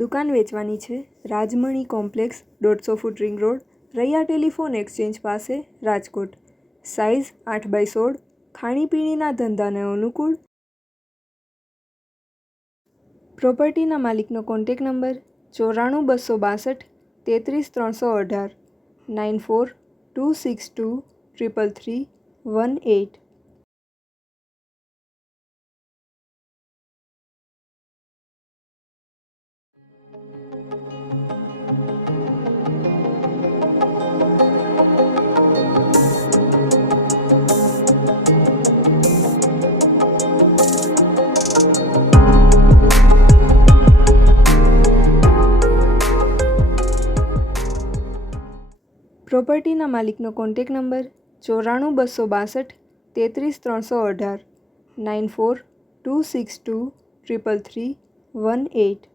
દુકાન વેચવાની છે Rajmani complex 150 foot ring road, Raiya telephone exchange પાસે, રાજકોટ. સાઇઝ 8x16, ખાણીપીણીના ધંધાને અનુકૂળ. પ્રોપર્ટીના માલિકનો કોન્ટેક નંબર 94 262 33 318 94 262 33 333 18. પ્રોપર્ટીના માલિકનો કોન્ટેક નંબર 94 262 33 318 94 262 33 333 18.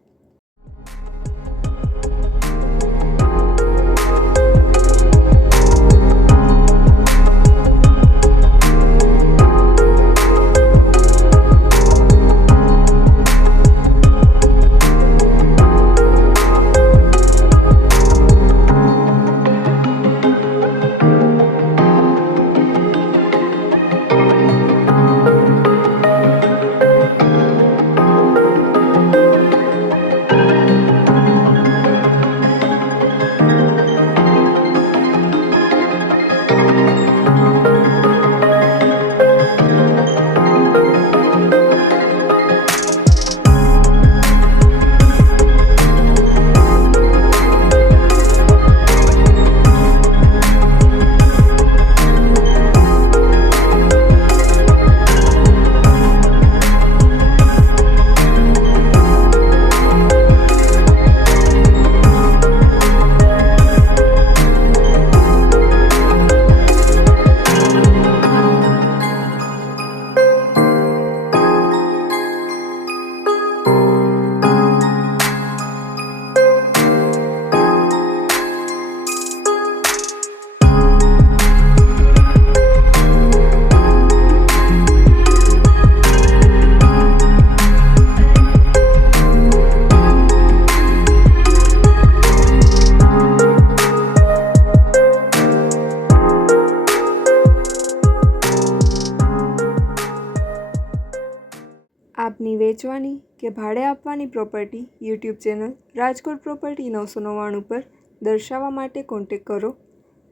આપની વેચવાની કે ભાડે આપવાની property YouTube channel Rajkot property 999 પર દર્શાવવા માટે કોન્ટેક કરો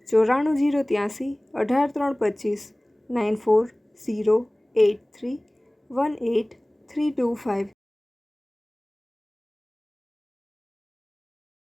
94 083 18 325 94 083 18 325.